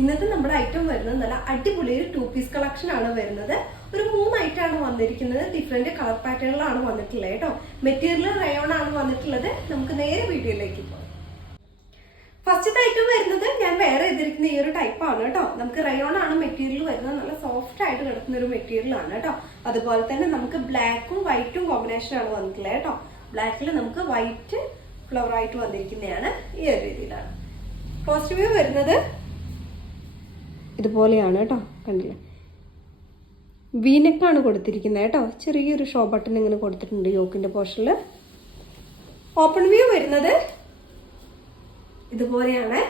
ഇന്നത്തെ നമ്മുടെ ഐറ്റം വരുന്നത് നല്ല അടിപൊളി ഒരു 2 പീസ് കളക്ഷൻ ആണ് വരുന്നത്. ഒരു 3 ഐറ്റം ആണ് വന്നിരിക്കുന്നത്. ഡിഫറെന്റ് കളർ പാറ്റേണിലാണ് വന്നിട്ടുള്ളത് കേട്ടോ. മെറ്റീരിയൽ റയോൺ ആണ് വന്നിട്ടുള്ളത്. നമുക്ക് നേരെ വീഡിയോയിലേക്ക് പോകാം. ഫസ്റ്റത്തെ ഐറ്റം വരുന്നത് ഞാൻ വേറെ ചെയ്തിരിക്കുന്ന ഈ ഒരു ടൈപ്പ് ആണ് കേട്ടോ. നമുക്ക് റയോൺ ആണ് മെറ്റീരിയൽ വരുന്നത്. നല്ല സോഫ്റ്റ് ആയിട്ട് കിടക്കുന്ന ഒരു മെറ്റീരിയൽ ആണ് കേട്ടോ. അതുപോലെ തന്നെ നമുക്ക് ബ്ലാക്കും വൈറ്റും കോമ്പിനേഷൻ ആണ് വന്നിട്ടുള്ളത് കേട്ടോ. ബ്ലാക്കിൽ നമുക്ക് വൈറ്റ് ഫ്ലവർ ആയിട്ട് വന്നിരിക്കുന്നതാണ്. ഈ ഒരു രീതിയിലാണ് ഫസ്റ്റ് വ്യൂ വരുന്നത്. ഇതുപോലെയാണ് കേട്ടോ, കണ്ടില്ലേ? വീനെക്കാണ് കൊടുത്തിരിക്കുന്നത് കേട്ടോ. ചെറിയൊരു ഷോ ബട്ടൺ ഇങ്ങനെ കൊടുത്തിട്ടുണ്ട് യോക്കിന്റെ പോർഷനിൽ. ഓപ്പൺ വ്യൂ വരുന്നത് ഇതുപോലെയാണ്.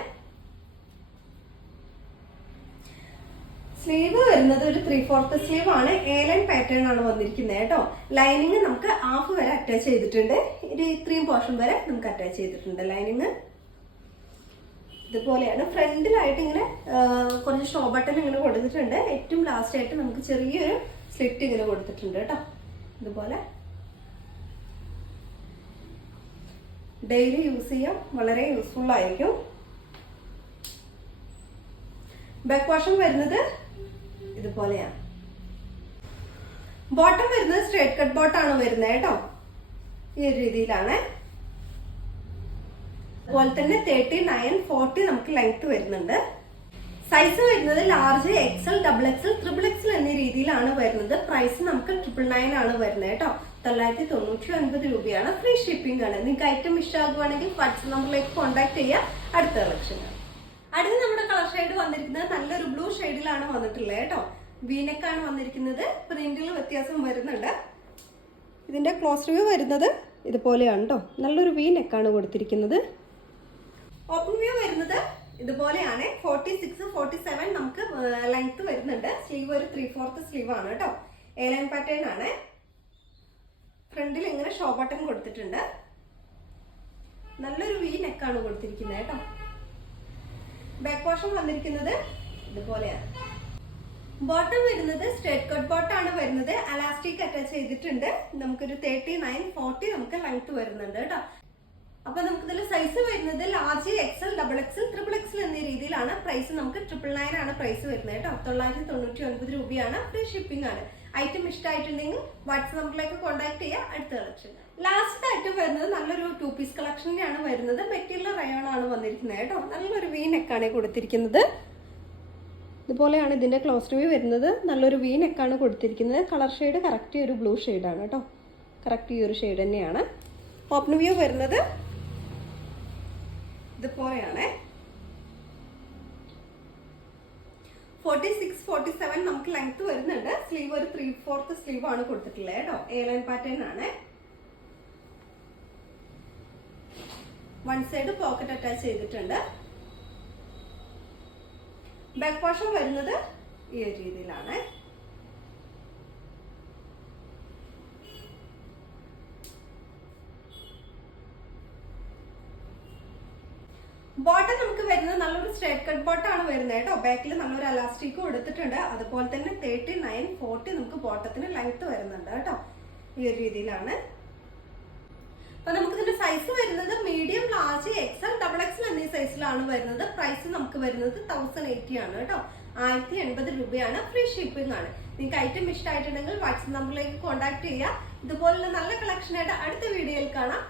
സ്ലീവ് വരുന്നത് ഒരു 3/4 സ്ലീവ് ആണ്. A-line പാറ്റേൺ ആണ് വന്നിരിക്കുന്നത് കേട്ടോ. ലൈനിങ് നമുക്ക് ഹാഫ് വരെ അറ്റാച്ച് ചെയ്തിട്ടുണ്ട്. ഒരു ഇത്രയും പോർഷൻ വരെ നമുക്ക് അറ്റാച്ച് ചെയ്തിട്ടുണ്ട് ലൈനിങ്. ഇതുപോലെയാണ്. ഫ്രണ്ടിലായിട്ട് ഇങ്ങനെ കുറച്ച് ഷോ ബട്ടൺ ഇങ്ങനെ കൊടുത്തിട്ടുണ്ട്. ഏറ്റവും ലാസ്റ്റ് ആയിട്ട് നമുക്ക് ചെറിയൊരു സ്ലിറ്റ് ഇങ്ങനെ കൊടുത്തിട്ടുണ്ട് കേട്ടോ. ഇതുപോലെ ഡെയിലി യൂസ് ചെയ്യാം, വളരെ യൂസ്ഫുൾ ആയിരിക്കും. ബാക്ക് വാഷം വരുന്നത് ഇതുപോലെയാണ്. ബോട്ടം വരുന്നത് സ്ട്രേറ്റ് കട്ട് ബോട്ടാണ് വരുന്നത് കേട്ടോ. ഈ ഒരു രീതിയിലാണ്. അതുപോലെ തന്നെ 39, 40 നമുക്ക് ലെങ്ത് വരുന്നുണ്ട്. സൈസ് വരുന്നത് ലാർജ്, XL, XXL, XXL എന്നീ രീതിയിലാണ് വരുന്നത്. പ്രൈസ് നമുക്ക് 999 ആണ് വരുന്നത് കേട്ടോ. 999 രൂപയാണ്. ഫ്രീ ഷിപ്പിംഗ് ആണ്. നിങ്ങൾക്ക് ഐറ്റം ഇഷ്ടമാകുവാണെങ്കിൽ വാട്സ്ആപ്പ് നമ്പറിലേക്ക് കോൺടാക്ട് ചെയ്യുക. അടുത്ത കളക്ഷൻ. അടുത്ത നമ്മുടെ കളർ ഷെയ്ഡ് വന്നിരിക്കുന്നത് നല്ലൊരു ബ്ലൂ ഷെയ്ഡിലാണ് വന്നിട്ടുള്ളത് കേട്ടോ. വീനെക്കാണ് വന്നിരിക്കുന്നത്. പ്രിന്റിൽ വ്യത്യാസം വരുന്നുണ്ട്. ഇതിന്റെ ക്ലോസ് വ്യൂ വരുന്നത് ഇതുപോലെയാണ് കേട്ടോ. നല്ലൊരു വീനെക്കാണ് കൊടുത്തിരിക്കുന്നത്. ഓപ്പൺ വ്യൂ വരുന്നത് ഇതുപോലെയാണ്. 46, 47 നമുക്ക് ലെങ്ത് വരുന്നുണ്ട്. സ്ലീവ് ഒരു 3/4 സ്ലീവ് ആണ് കേട്ടോ. A-line പാറ്റേൺ ആണ്. ഫ്രണ്ടിൽ ഇങ്ങനെ ഷോ ബട്ടൺ കൊടുത്തിട്ടുണ്ട്. നല്ലൊരു വി നെക്കാണ് കൊടുത്തിരിക്കുന്നത് കേട്ടോ. ബാക്ക് പോർഷൻ വന്നിരിക്കുന്നത് ഇതുപോലെയാണ്. ബോട്ടം വരുന്നത് സ്ട്രേറ്റ് കട്ട് ബോട്ടാണ് വരുന്നത്. അലാസ്റ്റിക് അറ്റാച്ച് ചെയ്തിട്ടുണ്ട്. നമുക്കൊരു 39, 40 നമുക്ക് ലെങ്ത് വരുന്നുണ്ട് കേട്ടോ. അപ്പൊ നമുക്ക് ഇതിൽ സൈസ് വരുന്നത് ലാർജ്, XL, XXL, XXL എന്നീ രീതിയിലാണ്. പ്രൈസ് നമുക്ക് 999 ആണ് പ്രൈസ് വരുന്നത് കേട്ടോ. 999 രൂപയാണ്. ഫ്രീ ഷിപ്പിംഗ് ആണ്. ഐറ്റം ഇഷ്ടമായിട്ടുണ്ടെങ്കിൽ വാട്സ്ആപ്പ് നമ്പറിലേക്ക് കോൺടാക്ട് ചെയ്യുക. അടുത്ത കളക്ഷൻ. ലാസ്റ്റ് ഐറ്റം വരുന്നത് നല്ലൊരു 2 പീസ് കളക്ഷനാണ് വരുന്നത്. മെറ്റീരിയൽ റയോൺ ആണ് വന്നിരിക്കുന്നത് കേട്ടോ. നല്ലൊരു വി നെക്കാണ് കൊടുത്തിരിക്കുന്നത്. ഇതുപോലെയാണ് ഇതിന്റെ ക്ലോസ് വ്യൂ വരുന്നത്. നല്ലൊരു വി നെക്കാണ് കൊടുത്തിരിക്കുന്നത്. കളർ ഷെയ്ഡ് കറക്റ്റ് ഒരു ബ്ലൂ ഷെയ്ഡാണ് കേട്ടോ. കറക്റ്റ് ഈ ഒരു ഷെയ്ഡ് തന്നെയാണ്. ഓപ്പൺ വ്യൂ വരുന്നത് ഇതുപോലെയാണ്. 46, 47 നമുക്ക് ലെങ്ത് വരുന്നുണ്ട്. സ്ലീവ് ഒരു 3/4 സ്ലീവ് ആണ് കൊടുത്തിട്ടുള്ളത് കേട്ടോ. A-line പാറ്റേൺ ആണ്. വൺ സൈഡ് പോക്കറ്റ് അറ്റാച്ച് ചെയ്തിട്ടുണ്ട്. ബാക്ക് പോർഷൻ വരുന്നത് ഈ ഒരു രീതിയിലാണ്. ബോട്ടം നമുക്ക് വരുന്നത് നല്ലൊരു സ്ട്രേറ്റ് കട്ട് ബോട്ടാണ് വരുന്നത് കേട്ടോ. ബാക്കിൽ നല്ലൊരു അലാസ്റ്റിക് കൊടുത്തിട്ടുണ്ട്. അതുപോലെ തന്നെ 39, 40 നമുക്ക് ബോട്ടത്തിന് ലെങ്ത് വരുന്നുണ്ട് കേട്ടോ. ഈ ഒരു രീതിയിലാണ്. അപ്പൊ നമുക്ക് ഇതിന്റെ സൈസ് വരുന്നത് മീഡിയം, ലാർജ്, XL, XXL എന്നീ സൈസിലാണ് വരുന്നത്. പ്രൈസ് നമുക്ക് വരുന്നത് 1080 ആണ് കേട്ടോ. 1080 രൂപയാണ്. ഫ്രീ ഷിപ്പിംഗ് ആണ്. നിങ്ങൾക്ക് ഐറ്റം ഇഷ്ടമായിട്ടുണ്ടെങ്കിൽ വാട്സ്ആപ്പ് നമ്പറിലേക്ക് കോൺടാക്ട് ചെയ്യുക. ഇതുപോലുള്ള നല്ല കളക്ഷനായിട്ട് അടുത്ത വീഡിയോയിൽ കാണാം.